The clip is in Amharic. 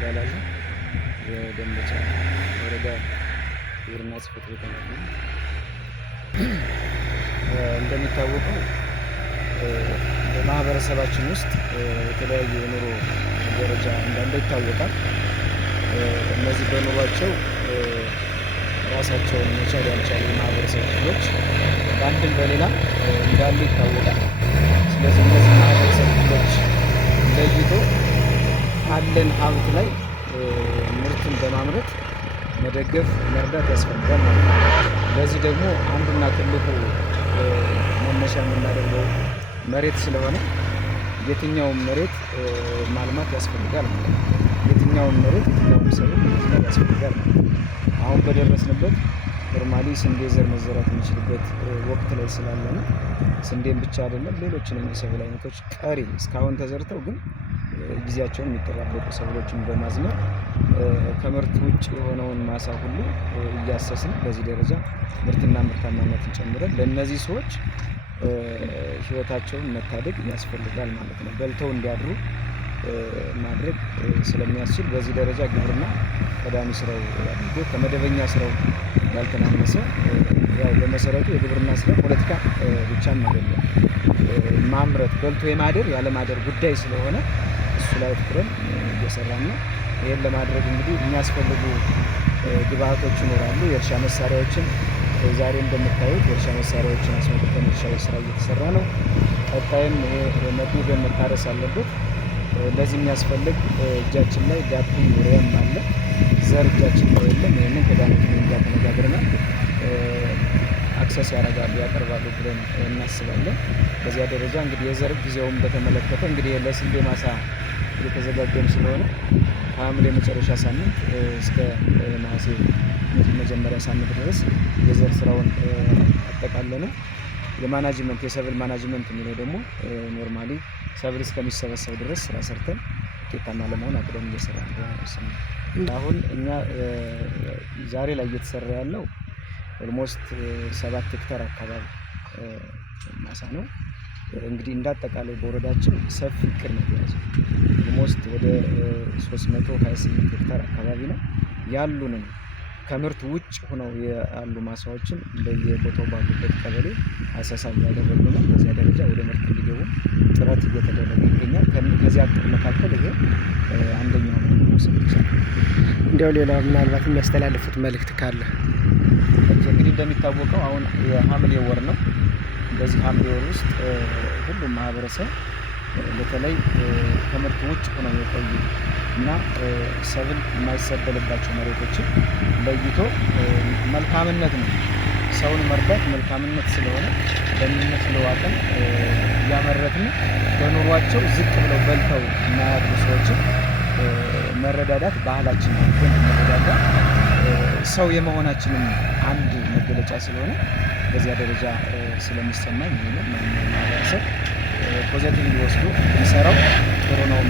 እባላለሁ። የደንበጫ ወረዳ ግብርና ጽሕፈት ቤት ኃላፊ ነኝ። እንደሚታወቀው በማህበረሰባችን ውስጥ የተለያዩ የኑሮ ደረጃ እንዳለ ይታወቃል። እነዚህ በኑሯቸው ራሳቸውን መቻል ያልቻሉ የማህበረሰብ ክፍሎች በአንድም በሌላ እንዳሉ ይታወቃል። ስለዚህ እነዚህ ማህበረሰብ ክፍሎች ለይቶ ካለን ሀብት ላይ ምርትን በማምረት መደገፍ መርዳት ያስፈልጋል ማለት ነው። ለዚህ ደግሞ አንዱና ትልቁ መነሻ የምናደርገው መሬት ስለሆነ የትኛውም መሬት ማልማት ያስፈልጋል ማለት ነው። የትኛውም መሬት የትኛውም ሰብል ማልማት ያስፈልጋል ማለት ነው። አሁን በደረስንበት ኖርማሊ ስንዴ ዘር መዘራት የሚችልበት ወቅት ላይ ስላለነ ስንዴን ብቻ አይደለም ሌሎችንም የሰብል አይነቶች ቀሪ እስካሁን ተዘርተው ግን ጊዜያቸውን የሚጠባበቁ ሰብሎችን በማዝመር ከምርት ውጭ የሆነውን ማሳ ሁሉ እያሰስን በዚህ ደረጃ ምርትና ምርታማነትን ጨምረን ለእነዚህ ሰዎች ህይወታቸውን መታደግ ያስፈልጋል ማለት ነው። በልተው እንዲያድሩ ማድረግ ስለሚያስችል በዚህ ደረጃ ግብርና ቀዳሚ ስራው አድርጎ ከመደበኛ ስራው ያልተናነሰ ያው በመሰረቱ የግብርና ስራ ፖለቲካ ብቻም አይደለም። ማምረት በልቶ የማደር ያለማደር ጉዳይ ስለሆነ እሱ ላይ ትኩረን እየሰራን ነው። ይሄን ለማድረግ እንግዲህ የሚያስፈልጉ ግብአቶች ይኖራሉ። የእርሻ መሳሪያዎችን ዛሬ እንደምታዩት የእርሻ መሳሪያዎችን አስመጥተን እርሻው ስራ እየተሰራ ነው። ቀጣይም ይሄ መድገም መታረስ አለበት። ለዚህ የሚያስፈልግ እጃችን ላይ ዳፕ ዩሪያም አለ። ዘር እጃችን ላይ የለም። ይህንን ከዳነት ጋር ተነጋግረናል። አክሰስ ያደርጋሉ ያቀርባሉ ብለን እናስባለን። በዚያ ደረጃ እንግዲህ የዘር ጊዜውን በተመለከተ እንግዲህ ለስንዴ ማሳ እየተዘጋጀም ስለሆነ ከሐምሌ መጨረሻ ሳምንት እስከ ነሐሴ መጀመሪያ ሳምንት ድረስ የዘር ስራውን አጠቃለነ። የማናጅመንት የሰብል ማናጅመንት የሚለው ደግሞ ኖርማሊ ሰብል እስከሚሰበሰብ ድረስ ስራ ሰርተን ውጤታማ ለመሆን አቅደን እየሰራን ነው። አሁን እኛ ዛሬ ላይ እየተሰራ ያለው ኦልሞስት 7 ሄክታር አካባቢ ማሳ ነው። እንግዲህ እንዳጠቃላይ በወረዳችን ሰፊ እቅድ ነው የተያዘው። ኦልሞስት ወደ 328 ሄክታር አካባቢ ነው ያሉንን ከምርት ውጭ ሆነው ያሉ ማሳዎችን በየቦታው ባሉበት ቀበሌ አሰሳ እያደረግን ነው። በዚያ ደረጃ ወደ ምርት እንዲገቡ ጥረት እየተደረገ ይገኛል። ከዚያ እቅድ መካከል ይሄ አንደኛው ነው መውሰድ ይቻላል። እንዲያው ሌላ ምናልባት የሚያስተላልፉት መልእክት ካለ? እንግዲህ እንደሚታወቀው አሁን የሐምሌ ወር ነው። በዚህ ሐምሌ ወር ውስጥ ሁሉም ማህበረሰብ በተለይ ከምርት ውጭ ሆነው የቆዩ እና ሰብል የማይሰበልባቸው መሬቶችን ለይቶ መልካምነት ነው። ሰውን መርዳት መልካምነት ስለሆነ በሚመስለው አቅም እያመረትን በኑሯቸው ዝቅ ብለው በልተው የማያድሩ ሰዎችን መረዳዳት ባህላችን ነው። መረዳዳ ሰው የመሆናችንም አንድ መገለጫ ስለሆነ በዚያ ደረጃ ስለሚሰማኝ ይህንን ማህበረሰብ ፖዘቲቭ ሊወስዱ ሊሰራው ጥሩ ነው።